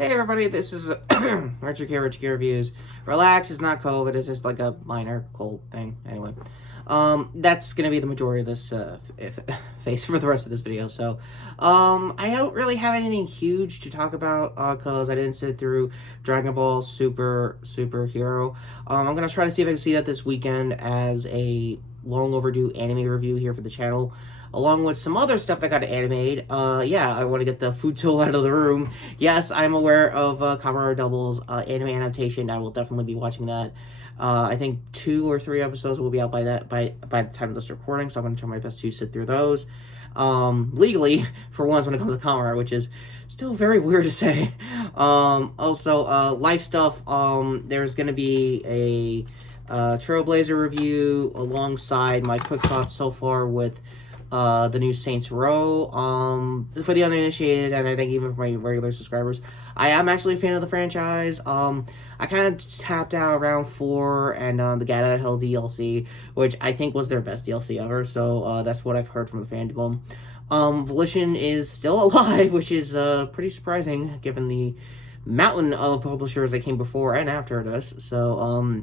Hey everybody, this is Retrokid Reviews. Relax, it's not COVID, it's just like a minor cold thing. Anyway, that's gonna be the majority of this face for the rest of this video. So, I don't really have anything huge to talk about because I didn't sit through Dragon Ball Superhero. I'm gonna try to see if I can see that this weekend as a long overdue anime review here for the channel, along with some other stuff that got animated. Yeah, I want to get the food tool out of the room. Yes, I'm aware of Kamen Double's anime adaptation. I will definitely be watching that. I think 2 or 3 episodes will be out by the time of this recording, so I'm going to try my best to sit through those. Legally, for once, when it comes to Kamen, which is still very weird to say. Also, life stuff. There's going to be a Trailblazer review alongside my quick thoughts so far with the new Saints Row. For the uninitiated, and I think even for my regular subscribers, I am actually a fan of the franchise. I kind of tapped out around 4 and the Get Out of Hell DLC, which I think was their best DLC ever, so that's what I've heard from the fandom. Volition is still alive, which is pretty surprising given the mountain of publishers that came before and after this. So,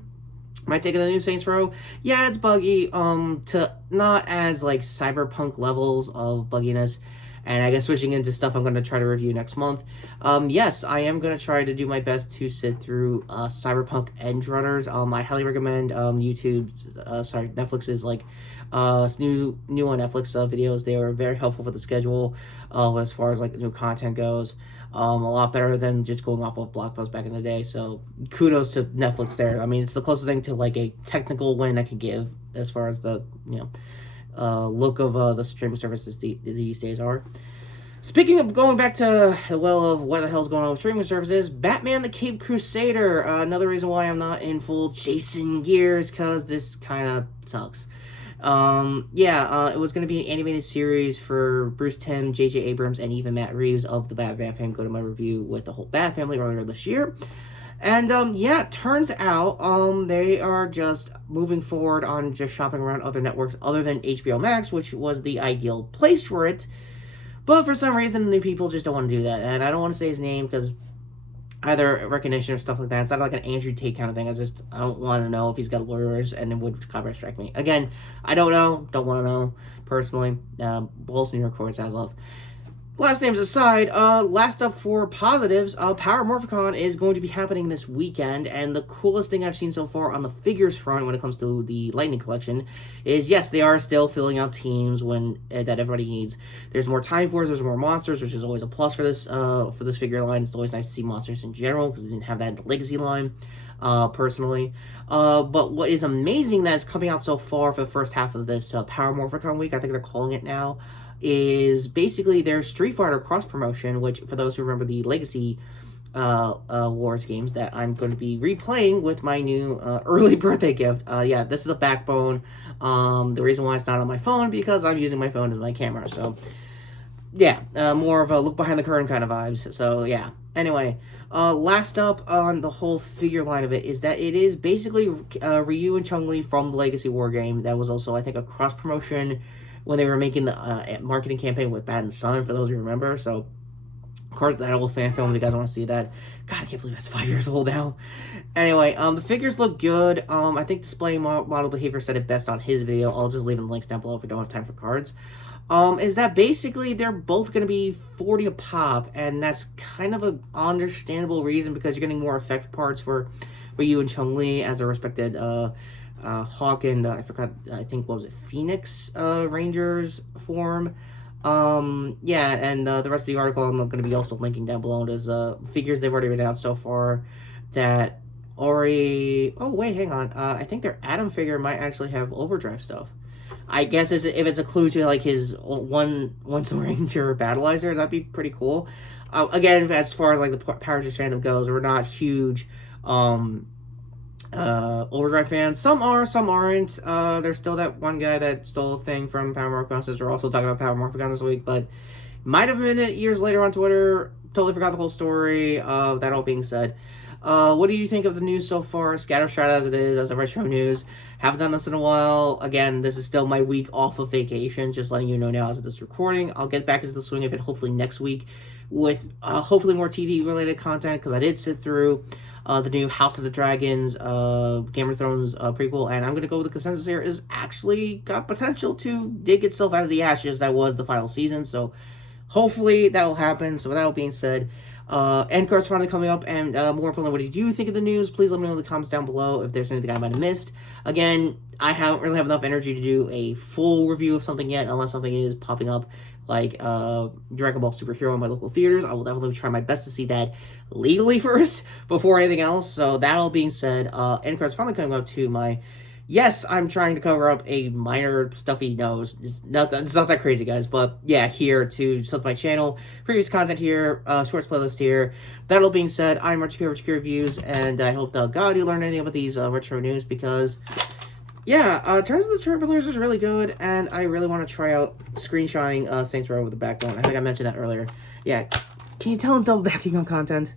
my take on the new Saints Row, yeah, it's buggy, to not as, like, cyberpunk levels of bugginess, and I guess switching into stuff I'm going to try to review next month. Yes, I am going to try to do my best to sit through Cyberpunk Edge Runners. I highly recommend Netflix's, like, new on Netflix videos. They are very helpful for the schedule as far as, like, new content goes. A lot better than just going off of blog posts back in the day. So kudos to Netflix there. I mean, it's the closest thing to like a technical win I could give as far as the look of the streaming services these days are. Speaking of going back to the well of what the hell's going on with streaming services, Batman the Caped Crusader. Another reason why I'm not in full Jason gears, because this kind of sucks. It was going to be an animated series for Bruce Timm, J.J. Abrams, and even Matt Reeves of the Batman fame. Go to my review with the whole Bat family earlier this year. And, it turns out, they are just moving forward on just shopping around other networks other than HBO Max, which was the ideal place for it. But for some reason, new people just don't want to do that. And I don't want to say his name because either recognition or stuff like that. It's not like an Andrew Tate kind of thing. I don't want to know if he's got lawyers and it would copyright strike me. Again, I don't know. Don't want to know, personally. Balls New York courts as love. Last names aside, last up for positives, Power Morphicon is going to be happening this weekend, and the coolest thing I've seen so far on the figures front when it comes to the Lightning Collection is, yes, they are still filling out teams that everybody needs. There's more Time Force, there's more monsters, which is always a plus for this figure line. It's always nice to see monsters in general, because they didn't have that in the Legacy line, personally. But what is amazing that is coming out so far for the first half of this Power Morphicon week, I think they're calling it now, is basically their Street Fighter cross promotion, which for those who remember the Legacy Wars games that I'm going to be replaying with my new early birthday gift. Yeah, this is a Backbone. The reason why it's not on my phone, because I'm using my phone as my camera. So yeah, more of a look behind the curtain kind of vibes. So yeah. Anyway, last up on the whole figure line of it is that it is basically Ryu and Chun-Li from the Legacy War game. That was also, I think, a cross promotion when they were making the marketing campaign with Bad and Son, for those who remember. So, of course, that old fan film, if you guys want to see that. God, I can't believe that's 5 years old now. Anyway, the figures look good. I think Display Model Behavior said it best on his video. I'll just leave the links down below if we don't have time for cards. Is that basically they're both going to be 40 a pop, and that's kind of an understandable reason, because you're getting more effect parts for Ryu and Chun-Li as a respected Hawk and I think what was it, Phoenix Rangers form. Yeah, and the rest of the article I'm going to be also linking down below. There's figures they've already announced so far that already. Oh wait, hang on. I think their Atom figure might actually have Overdrive stuff. I guess if it's a clue to like his one Ranger Battleizer, that'd be pretty cool. Again, as far as like the Power Rangers fandom goes, we're not huge Overdrive fans. Some are, some aren't. There's still that one guy that stole a thing from Power Morphicon, since we're also talking about Power Morphicon this week, but might have been it years later on Twitter. Totally forgot the whole story. That all being said, what do you think of the news so far? Scattershot as it is, as a retro news. Haven't done this in a while. Again, this is still my week off of vacation, just letting you know now as of this recording. I'll get back into the swing of it hopefully next week with hopefully more TV related content, because I did sit through the new House of the Dragons, Game of Thrones prequel, and I'm gonna go with the consensus here is actually got potential to dig itself out of the ashes that was the final season. So hopefully that will happen. So with that being said, end cards finally coming up, and more importantly, what did you think of the news? Please let me know in the comments down below if there's anything I might have missed. Again, I haven't really have enough energy to do a full review of something yet, unless something is popping up like Dragon Ball Superhero in my local theaters. I will definitely try my best to see that legally first before anything else. So that all being said, end cards finally coming up to my... Yes, I'm trying to cover up a minor stuffy nose. It's not that crazy, guys. But yeah, here to sub my channel, previous content here, shorts playlist here. That all being said, I'm Retrokid Reviews, and I hope that God you learned anything about these retro news, because yeah, Turns of the Travelers is really good, and I really want to try out screenshotting Saints Row with the backbone. I think I mentioned that earlier. Yeah, can you tell I'm double backing on content?